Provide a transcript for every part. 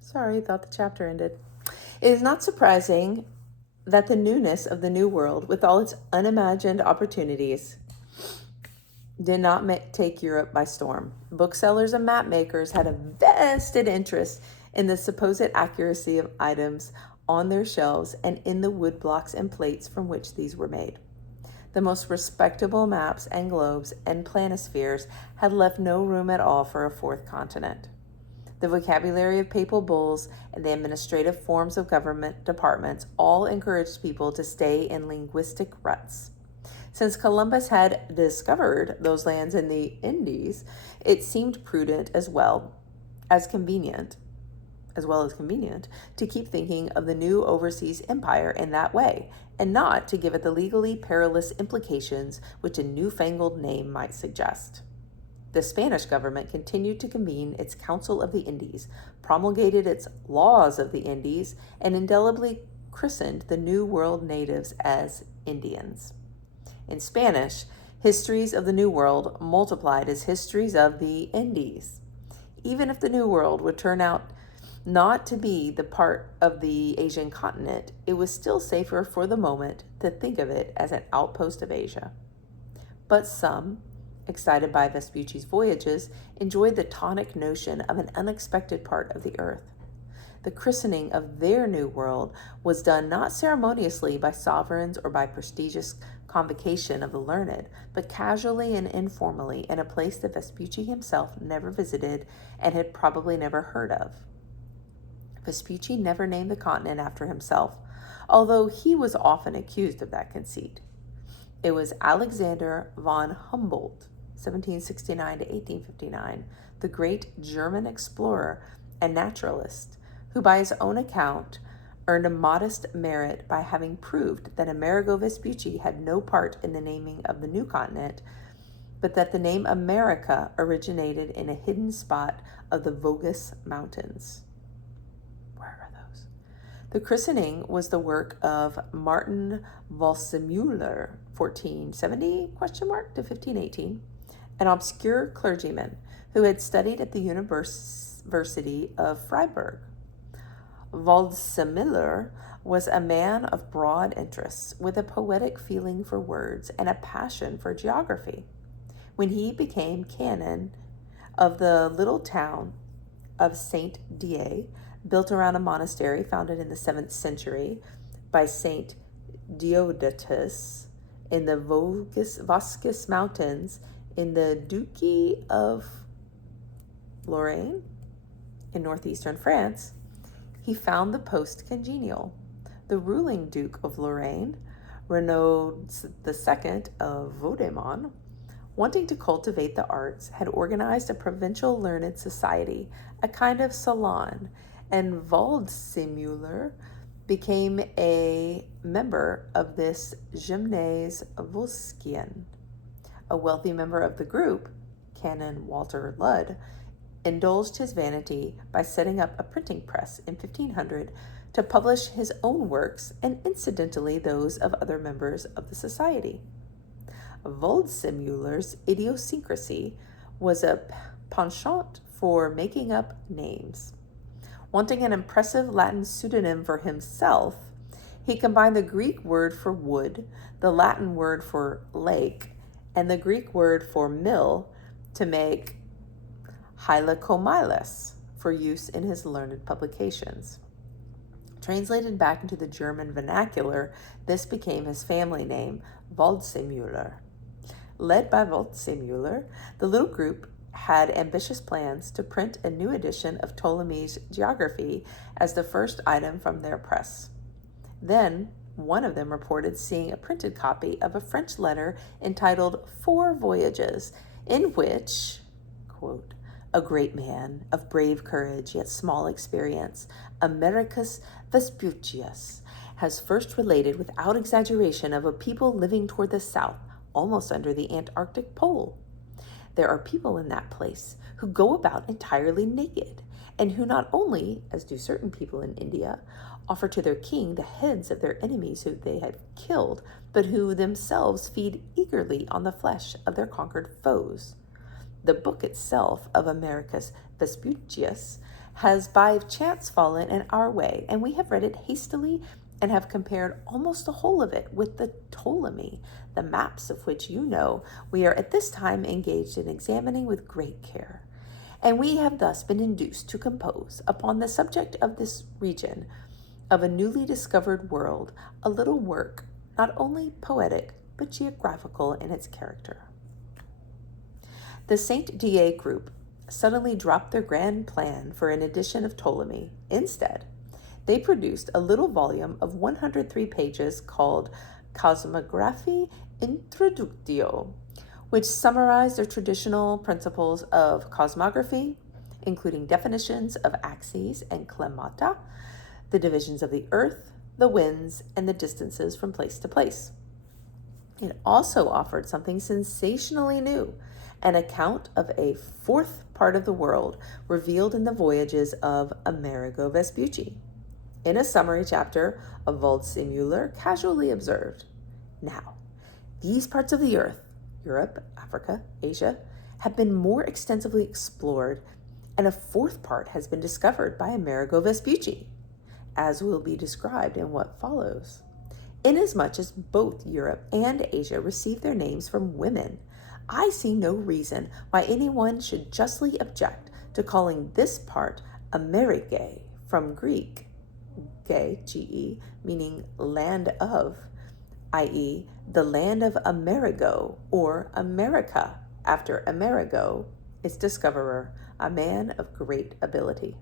Sorry, thought the chapter ended. It is not surprising that the newness of the New World, with all its unimagined opportunities, did not take Europe by storm. Booksellers and map makers had a vested interest in the supposed accuracy of items on their shelves and in the wood blocks and plates from which these were made. The most respectable maps and globes and planispheres had left no room at all for a fourth continent. The vocabulary of papal bulls and the administrative forms of government departments all encouraged people to stay in linguistic ruts. Since Columbus had discovered those lands in the Indies, it seemed prudent as well as convenient to keep thinking of the new overseas empire in that way, and not to give it the legally perilous implications which a newfangled name might suggest. The Spanish government continued to convene its Council of the Indies, promulgated its Laws of the Indies, and indelibly christened the New World natives as Indians. In Spanish, histories of the New World multiplied as histories of the Indies. Even if the New World would turn out not to be the part of the Asian continent, it was still safer for the moment to think of it as an outpost of Asia. But some, excited by Vespucci's voyages, enjoyed the tonic notion of an unexpected part of the earth. The christening of their new world was done not ceremoniously by sovereigns or by prestigious convocation of the learned, but casually and informally in a place that Vespucci himself never visited and had probably never heard of. Vespucci never named the continent after himself, although he was often accused of that conceit. It was Alexander von Humboldt, 1769 to 1859, the great German explorer and naturalist, who by his own account earned a modest merit by having proved that Amerigo Vespucci had no part in the naming of the new continent, but that the name America originated in a hidden spot of the Vosges Mountains. Where are those? The christening was the work of Martin Waldseemüller, 1470 to 1518, an obscure clergyman who had studied at the University of Freiburg. Waldseemüller was a man of broad interests, with a poetic feeling for words and a passion for geography. When he became canon of the little town of Saint Dié, built around a monastery founded in the 7th century by Saint Deodatus in the Vosges Mountains in the Duchy of Lorraine in northeastern France, he found the post congenial. The ruling Duke of Lorraine, Renaud II of Vaudémont, wanting to cultivate the arts, had organized a provincial learned society, a kind of salon, and Waldseemüller became a member of this Gymnase Vosgien. A wealthy member of the group, Canon Walter Ludd, indulged his vanity by setting up a printing press in 1500 to publish his own works and incidentally those of other members of the society. Waldseemüller's idiosyncrasy was a penchant for making up names. Wanting an impressive Latin pseudonym for himself, he combined the Greek word for wood, the Latin word for lake, and the Greek word for mill to make Hylacomiles for use in his learned publications. Translated back into the German vernacular, this became his family name, Waldseemüller. Led by Waldseemüller, the little group had ambitious plans to print a new edition of Ptolemy's Geography as the first item from their press. Then, one of them reported seeing a printed copy of a French letter entitled 4 Voyages, in which, quote, a great man of brave courage yet small experience, Americus Vespucius, has first related without exaggeration of a people living toward the south, almost under the Antarctic pole. There are people in that place who go about entirely naked, and who not only, as do certain people in India, offer to their king the heads of their enemies who they have killed, but who themselves feed eagerly on the flesh of their conquered foes. The book itself of Americus Vespucius has by chance fallen in our way, and we have read it hastily and have compared almost the whole of it with the Ptolemy, the maps of which you know we are at this time engaged in examining with great care. And we have thus been induced to compose, upon the subject of this region of a newly discovered world, a little work, not only poetic, but geographical in its character. The Saint Dié group suddenly dropped their grand plan for an edition of Ptolemy. Instead, they produced a little volume of 103 pages called Cosmographie Introductio, which summarized the traditional principles of cosmography, including definitions of axes and climata, the divisions of the earth, the winds, and the distances from place to place. It also offered something sensationally new, an account of a fourth part of the world revealed in the voyages of Amerigo Vespucci. In a summary chapter of Waldseemüller casually observed, "Now, these parts of the earth, Europe, Africa, Asia, have been more extensively explored, and a fourth part has been discovered by Amerigo Vespucci, as will be described in what follows. Inasmuch as both Europe and Asia receive their names from women, I see no reason why anyone should justly object to calling this part Americae, from Greek, ge, meaning land of, i.e., the land of Amerigo, or America, after Amerigo, its discoverer, a man of great ability."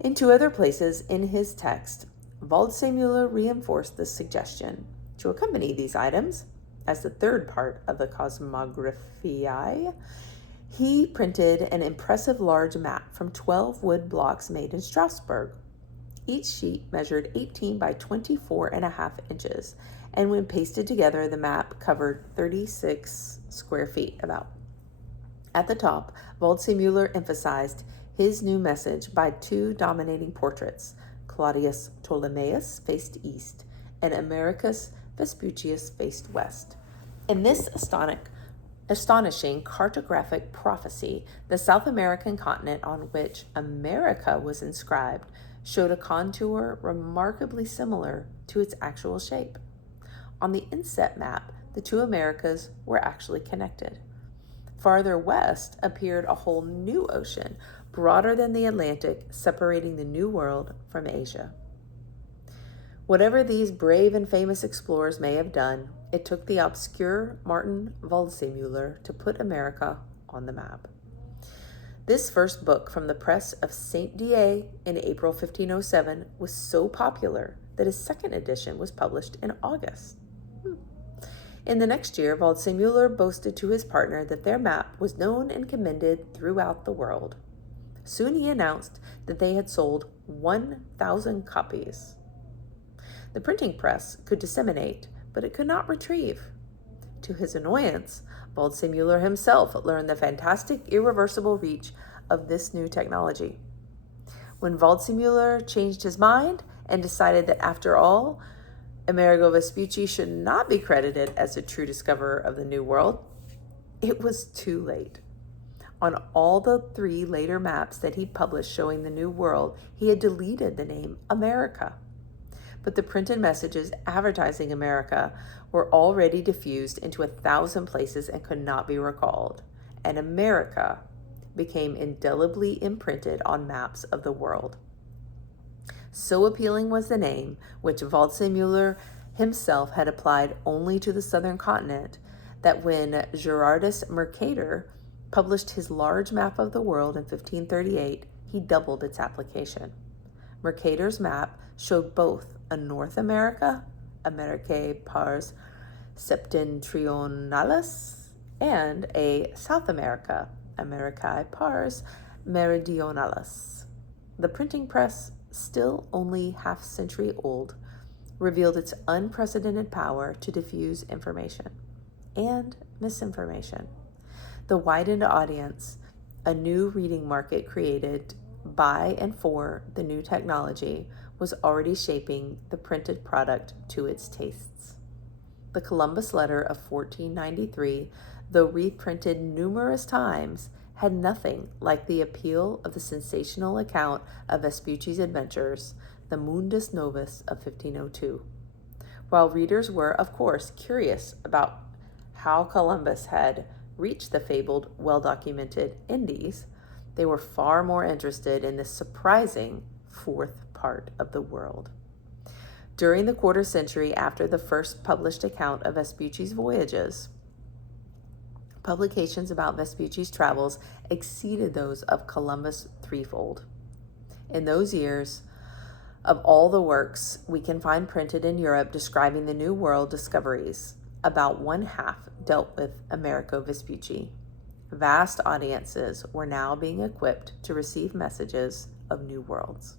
In two other places in his text, Waldseemüller reinforced this suggestion. To accompany these items, as the third part of the Cosmographiae, he printed an impressive large map from 12 wood blocks made in Strasbourg. Each sheet measured 18 by 24.5 inches, and when pasted together, the map covered 36 square feet about. At the top, Waldseemüller emphasized his new message by two dominating portraits. Claudius Ptolemaeus faced east, and Americus Vespucius faced west. In this astonishing cartographic prophecy, the South American continent on which America was inscribed showed a contour remarkably similar to its actual shape. On the inset map, the two Americas were actually connected. Farther west appeared a whole new ocean, broader than the Atlantic, separating the New World from Asia. Whatever these brave and famous explorers may have done, it took the obscure Martin Waldseemüller to put America on the map. This first book from the press of Saint Dié in April 1507 was so popular that his second edition was published in August. In the next year, Waldseemüller boasted to his partner that their map was known and commended throughout the world. Soon he announced that they had sold 1,000 copies. The printing press could disseminate, but it could not retrieve. To his annoyance, Waldseemüller himself learned the fantastic, irreversible reach of this new technology. When Waldseemüller changed his mind and decided that, after all, Amerigo Vespucci should not be credited as the true discoverer of the New World, it was too late. On all the 3 later maps that he published showing the New World, he had deleted the name America. But the printed messages advertising America were already diffused into 1,000 places and could not be recalled, and America became indelibly imprinted on maps of the world. So appealing was the name, which Waldseemüller himself had applied only to the southern continent, that when Gerardus Mercator published his large map of the world in 1538, he doubled its application. Mercator's map showed both a North America, Americae pars septentrionalis, and a South America, Americae pars meridionalis. The printing press, still only half-century old, revealed its unprecedented power to diffuse information and misinformation. The widened audience, a new reading market created by and for the new technology, was already shaping the printed product to its tastes. The Columbus letter of 1493, though reprinted numerous times, had nothing like the appeal of the sensational account of Vespucci's adventures, the Mundus Novus of 1502. While readers were, of course, curious about how Columbus had reached the fabled, well-documented Indies, they were far more interested in this surprising fourth part of the world. During the quarter century after the first published account of Vespucci's voyages, publications about Vespucci's travels exceeded those of Columbus threefold. In those years, of all the works we can find printed in Europe describing the New World discoveries, about one half dealt with Amerigo Vespucci. Vast audiences were now being equipped to receive messages of new worlds.